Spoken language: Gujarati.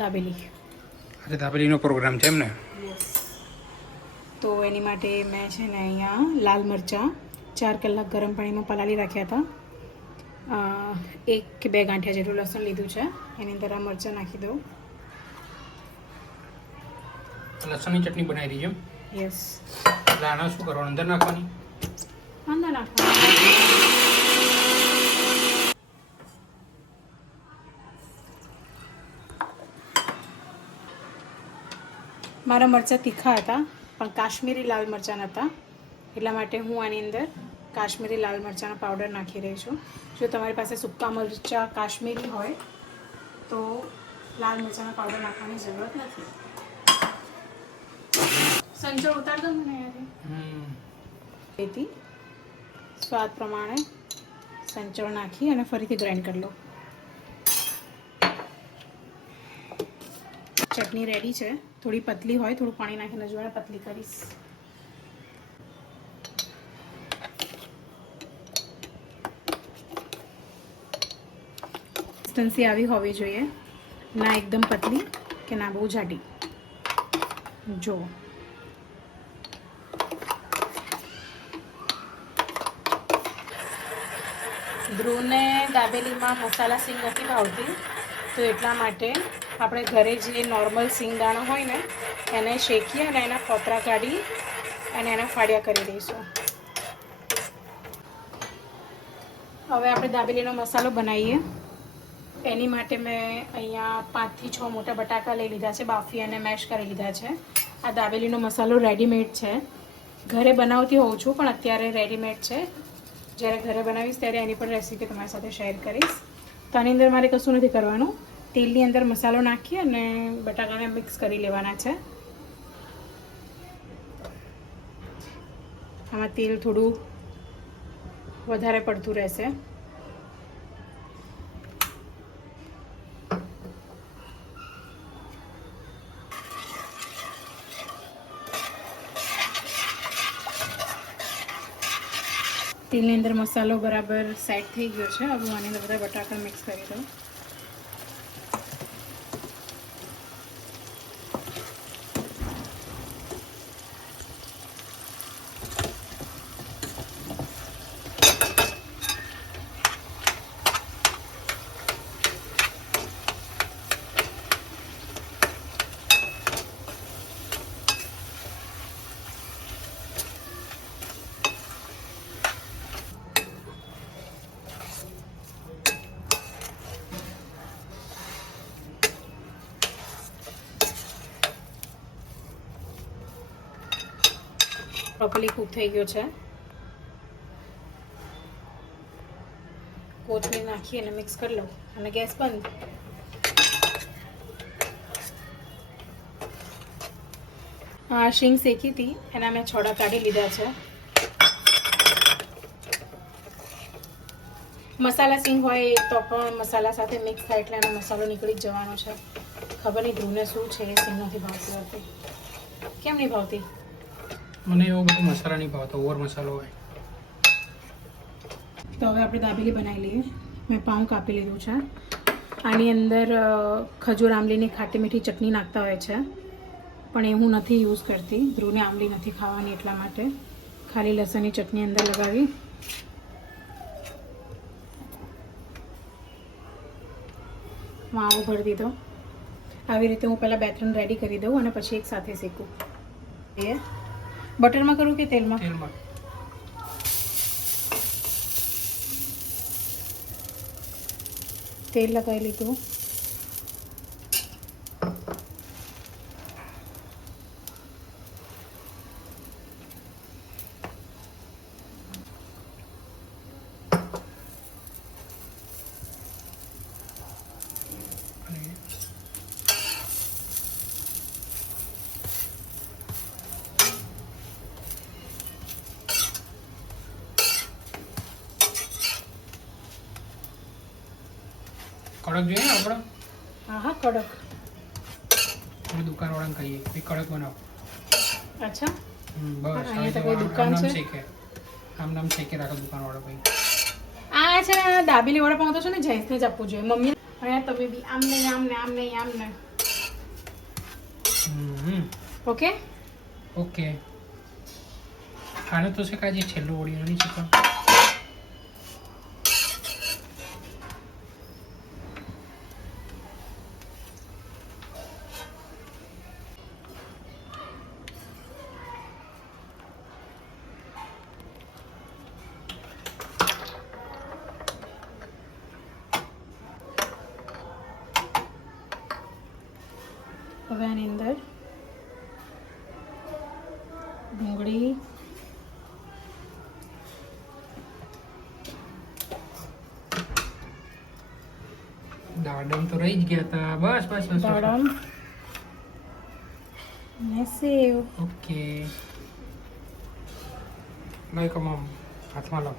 દાબેલી. આજે દાબેલીનો પ્રોગ્રામ છે એમ ને? તો એની માટે મેં છે ને અહીંયા લાલ મરચાં 4 કલાક ગરમ પાણીમાં પલાળી રાખ્યા હતા. 1 કે 2 ગાંઠિયા જેટલું લસણ લીધું છે. એની અંદર આ મરચાં નાખી દઉં. લસણની ચટણી બનાવી દીધી એમ? યસ. એટલે આના શું કરવાનું, અંદર નાખવાની? અંદર નાખવાનું. મારા મરચાં તીખા હતા પણ કાશ્મીરી લાલ મરચાં હતા, એટલા માટે હું આની અંદર કાશ્મીરી લાલ મરચાંનો પાવડર નાખી રહી છું. જો તમારી પાસે સૂકા મરચાં કાશ્મીરી હોય તો લાલ મરચાંનો પાવડર નાખવાની જરૂરત નથી. સંચળ ઉતાર દો મને યાર. સ્વાદ પ્રમાણે સંચળ નાખી અને ફરીથી ગ્રાઇન્ડ કરી લો. ચટણી રેડી છે. થોડી પતલી હોય, થોડું પાણી નાખીને જોડે પતલી કરીશ. કન્સિસ્ટન્સી આવી હોવી જોઈએ, ના એકદમ પતલી કે ના બહુ જાડી. જો ધ્રુવને દાબેલીમાં મસાલા સિંગ નથી ભાવતી, તો એટલા માટે આપણે ઘરે જે નોર્મલ સિંગદાણો હોય ને એને શેકી અને એના ફોતરા કાઢી અને એના ફાડ્યા કરી દઈશું. હવે આપણે દાબેલીનો મસાલો બનાવીએ. એની માટે મેં અહીંયા 5 થી 6 મોટા બટાકા લઈ લીધા છે, બાફી અને મેશ કરી લીધા છે. આ દાબેલીનો મસાલો રેડીમેડ છે. ઘરે બનાવતી હોઉં છું પણ અત્યારે રેડીમેડ છે. જ્યારે ઘરે બનાવીશ ત્યારે એની પણ રેસીપી તમારી સાથે શેર કરીશ. તો આની અંદર મારે કશું નથી કરવાનું. તેલની અંદર મસાલો નાખી અને બટાકાને મિક્સ કરી લેવાના છે. આમાં તેલ થોડું વધારે પડતું રહેશે. તેલની અંદર મસાલો બરાબર સેટ થઈ ગયો છે. હવે હું આની અંદર બધા બટાકા મિક્સ કરી દઉં. પ્રોપરલી કૂક થઈ ગયો છે. કોથમીર નાખી અને મિક્સ કરી લઉં અને ગેસ બંધ. શીંગ શેકી હતી એના મેં છોડા કાઢી લીધા છે. મસાલા સિંગ હોય તો પણ મસાલા સાથે મિક્સ થાય એટલે એનો મસાલો નીકળી જ જવાનો છે. ખબર નહીં ધ્રુવને શું છે, એ સિંગ નથી ભાવતી હોતી. કેમ નહીં ભાવતી? મને એવો બધો મસાલા નહીં ભાવતો, ઓવર મસાલો હોય. તો હવે આપણે દાબેલી બનાવી લઈએ. મેં પાઉં કાપી લીધું છે. આની અંદર ખજૂર આંબલીની ખાટી મીઠી ચટણી નાખતા હોય છે, પણ એ હું નથી યુઝ કરતી. ધ્રુવને આંબલી નથી ખાવાની એટલા માટે ખાલી લસણની ચટણી અંદર લગાવી માવો ભરી દીધો. આવી રીતે હું પહેલાં 2-3 રેડી કરી દઉં અને પછી એક સાથે શેકું. એ બટરમાં કરું કે તેલમાં? તેલમાં. તેલ લગાવી લીધું. કડક જોઈએ ને આપણે? હા હા, કડક. અમે દુકાનવાળાને કહીએ કે કડક બનાવો. અચ્છા, બસ અહીંયા તો કોઈ દુકાન છે? આમ નામ શેકે રાખો દુકાનવાળો ભાઈ. આ છે ને દાબેલી વડાપાઉં તો છે ને જયેશને જ આપવું જોઈએ. મમ્મી અહીંયા તમે બી આમ નહીં, આમ ને આમ નહીં, આમ ને. હમ ઓકે. ઓકે આને તો છે કાજી છેલ્લું ઓળીને નહીં છે પણ હવે આની અંદર ડુંગળી, દાડમ તો રહી જ ગયા હતા. બસ બસ બસ, બસ દાડમ ને સેવ. ઓકે લો એક આમ હાથમાં લો.